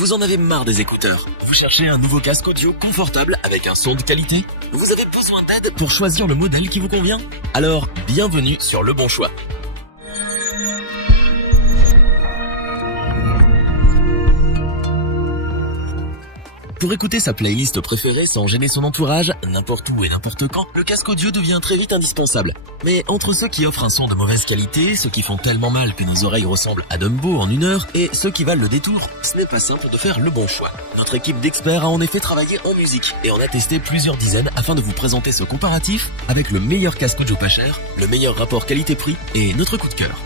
Vous en avez marre des écouteurs? Vous cherchez un nouveau casque audio confortable avec un son de qualité? Vous avez besoin d'aide pour choisir le modèle qui vous convient? Alors, bienvenue sur Le Bon Choix. Pour écouter sa playlist préférée sans gêner son entourage, n'importe où et n'importe quand, le casque audio devient très vite indispensable. Mais entre ceux qui offrent un son de mauvaise qualité, ceux qui font tellement mal que nos oreilles ressemblent à Dumbo en 1 heure, et ceux qui valent le détour, ce n'est pas simple de faire le bon choix. Notre équipe d'experts a en effet travaillé en musique, et en a testé plusieurs dizaines afin de vous présenter ce comparatif avec le meilleur casque audio pas cher, le meilleur rapport qualité-prix et notre coup de cœur.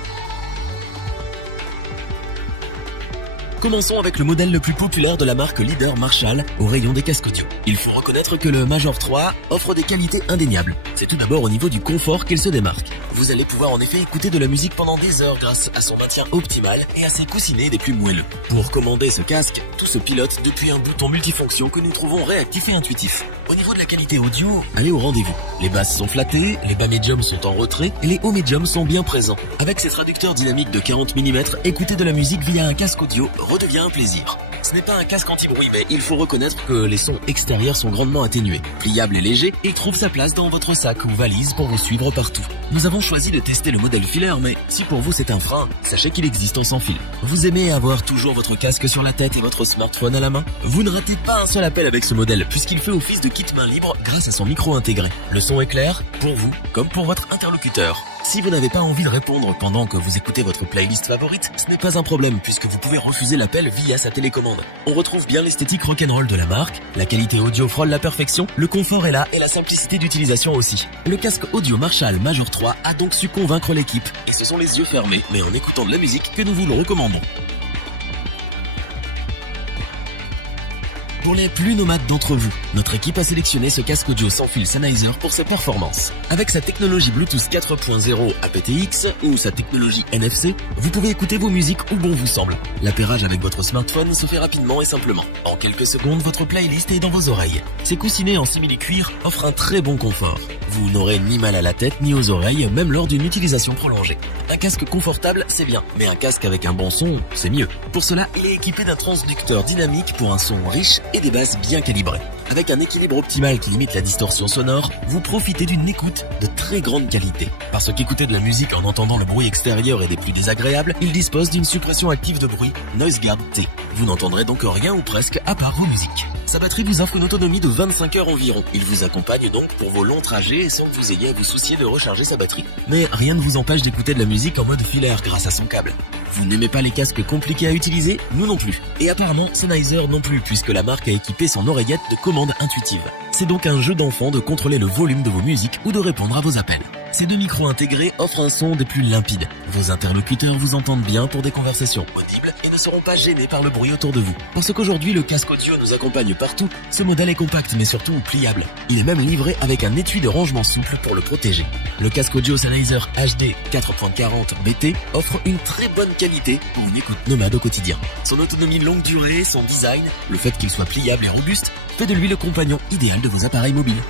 Commençons avec le modèle le plus populaire de la marque leader Marshall au rayon des casques audio. Il faut reconnaître que le Major 3 offre des qualités indéniables. C'est tout d'abord au niveau du confort qu'il se démarque. Vous allez pouvoir en effet écouter de la musique pendant des heures grâce à son maintien optimal et à ses coussinets des plus moelleux. Pour commander ce casque, tout se pilote depuis un bouton multifonction que nous trouvons réactif et intuitif. Au niveau de la qualité audio, allez au rendez-vous. Les basses sont flattées, les bas médiums sont en retrait et les hauts médiums sont bien présents. Avec ses traducteurs dynamiques de 40 mm, écouter de la musique via un casque audio redevient un plaisir. Ce n'est pas un casque anti-bruit, mais il faut reconnaître que les sons extérieurs sont grandement atténués. Pliable et léger, il trouve sa place dans votre sac ou valise pour vous suivre partout. Nous avons choisi de tester le modèle filaire, mais si pour vous c'est un frein, sachez qu'il existe en sans fil. Vous aimez avoir toujours votre casque sur la tête et votre smartphone à la main? Vous ne ratez pas un seul appel avec ce modèle, puisqu'il fait office de kit main libre grâce à son micro intégré. Le son est clair, pour vous, comme pour votre interlocuteur. Si vous n'avez pas envie de répondre pendant que vous écoutez votre playlist favorite, ce n'est pas un problème puisque vous pouvez refuser l'appel via sa télécommande. On retrouve bien l'esthétique rock'n'roll de la marque, la qualité audio frôle la perfection, le confort est là et la simplicité d'utilisation aussi. Le casque audio Marshall Major 3 a donc su convaincre l'équipe et ce sont les yeux fermés mais en écoutant de la musique que nous vous le recommandons. Pour les plus nomades d'entre vous, notre équipe a sélectionné ce casque audio sans fil Sennheiser pour ses performances. Avec sa technologie Bluetooth 4.0 aptX ou sa technologie NFC, vous pouvez écouter vos musiques où bon vous semble. L'appairage avec votre smartphone se fait rapidement et simplement. En quelques secondes, votre playlist est dans vos oreilles. Ces coussinets en simili-cuir offrent un très bon confort. Vous n'aurez ni mal à la tête ni aux oreilles, même lors d'une utilisation prolongée. Un casque confortable, c'est bien, mais un casque avec un bon son, c'est mieux. Pour cela, il est équipé d'un transducteur dynamique pour un son riche et des basses bien calibrées. Avec un équilibre optimal qui limite la distorsion sonore, vous profitez d'une écoute de très grande qualité. Parce qu'écouter de la musique en entendant le bruit extérieur est des plus désagréables, il dispose d'une suppression active de bruit Noise Guard T. Vous n'entendrez donc rien ou presque à part vos musiques. Sa batterie vous offre une autonomie de 25 heures environ. Il vous accompagne donc pour vos longs trajets sans que vous ayez à vous soucier de recharger sa batterie. Mais rien ne vous empêche d'écouter de la musique en mode filaire grâce à son câble. Vous n'aimez pas les casques compliqués à utiliser? Nous non plus. Et apparemment Sennheiser non plus, puisque la marque a équipé son oreillette de commande intuitive. C'est donc un jeu d'enfant de contrôler le volume de vos musiques ou de répondre à vos appels. Ces deux micros intégrés offrent un son des plus limpides. Vos interlocuteurs vous entendent bien pour des conversations audibles et ne seront pas gênés par le bruit autour de vous. Parce qu'aujourd'hui le casque audio nous accompagne partout, ce modèle est compact mais surtout pliable. Il est même livré avec un étui de rangement souple pour le protéger. Le casque audio Sennheiser HD 4.40 BT offre une très bonne qualité pour une écoute nomade au quotidien. Son autonomie longue durée, son design, le fait qu'il soit pliable et robuste, fait de lui le compagnon idéal de vos appareils mobiles.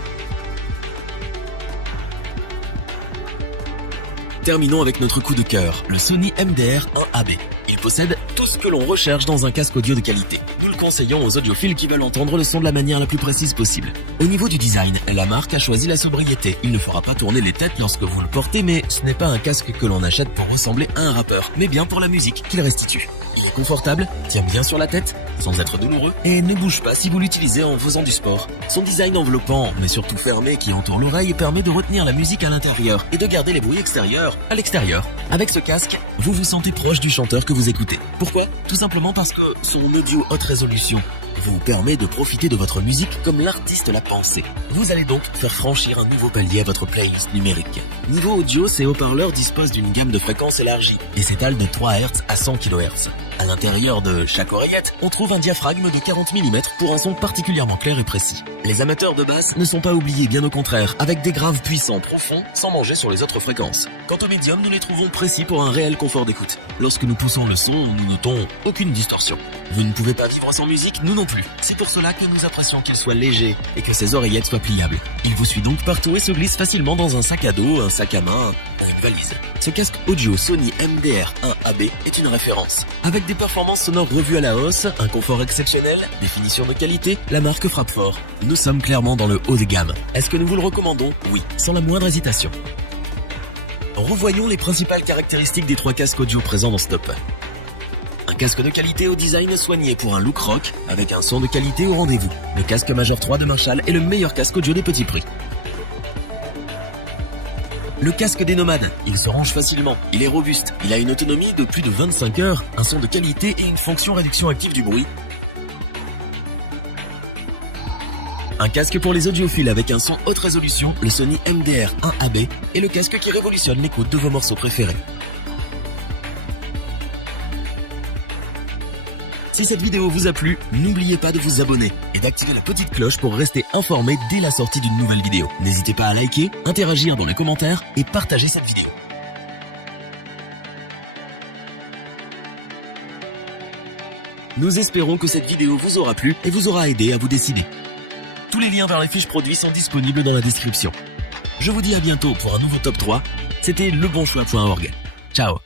Terminons avec notre coup de cœur, le Sony MDR 1AB. Il possède tout ce que l'on recherche dans un casque audio de qualité. Nous le conseillons aux audiophiles qui veulent entendre le son de la manière la plus précise possible. Au niveau du design, la marque a choisi la sobriété. Il ne fera pas tourner les têtes lorsque vous le portez, mais ce n'est pas un casque que l'on achète pour ressembler à un rappeur, mais bien pour la musique qu'il restitue. Il est confortable, tient bien sur la tête, sans être douloureux, et ne bouge pas si vous l'utilisez en faisant du sport. Son design enveloppant, mais surtout fermé qui entoure l'oreille, permet de retenir la musique à l'intérieur et de garder les bruits extérieurs à l'extérieur. Avec ce casque, vous vous sentez proche du chanteur que vous écoutez. Pourquoi? Tout simplement parce que son audio haute résolution vous permet de profiter de votre musique comme l'artiste l'a pensé. Vous allez donc faire franchir un nouveau palier à votre playlist numérique. Niveau audio, ces haut-parleurs disposent d'une gamme de fréquences élargie et s'étalent de 3 Hz à 100 kHz. À l'intérieur de chaque oreillette, on trouve un diaphragme de 40 mm pour un son particulièrement clair et précis. Les amateurs de basse ne sont pas oubliés, bien au contraire, avec des graves puissants profonds sans manger sur les autres fréquences. Quant aux médiums, nous les trouvons précis pour un réel confort d'écoute. Lorsque nous poussons le son, nous notons aucune distorsion. Vous ne pouvez pas vivre sans musique, nous non plus. plus. C'est pour cela que nous apprécions qu'il soit léger et que ses oreillettes soient pliables. Il vous suit donc partout et se glisse facilement dans un sac à dos, un sac à main ou une valise. Ce casque audio Sony MDR1AB est une référence. Avec des performances sonores revues à la hausse, un confort exceptionnel, des finitions de qualité, la marque frappe fort. Nous sommes clairement dans le haut de gamme. Est-ce que nous vous le recommandons? Oui, sans la moindre hésitation. Revoyons les principales caractéristiques des 3 casques audio présents dans ce top. Un casque de qualité au design soigné pour un look rock avec un son de qualité au rendez-vous. Le casque Major 3 de Marshall est le meilleur casque audio des petits prix. Le casque des nomades, il se range facilement, il est robuste, il a une autonomie de plus de 25 heures, un son de qualité et une fonction réduction active du bruit. Un casque pour les audiophiles avec un son haute résolution, le Sony MDR1AB est le casque qui révolutionne l'écoute de vos morceaux préférés. Si cette vidéo vous a plu, n'oubliez pas de vous abonner et d'activer la petite cloche pour rester informé dès la sortie d'une nouvelle vidéo. N'hésitez pas à liker, interagir dans les commentaires et partager cette vidéo. Nous espérons que cette vidéo vous aura plu et vous aura aidé à vous décider. Tous les liens vers les fiches produits sont disponibles dans la description. Je vous dis à bientôt pour un nouveau top 3. C'était lebonchoix.org. Ciao.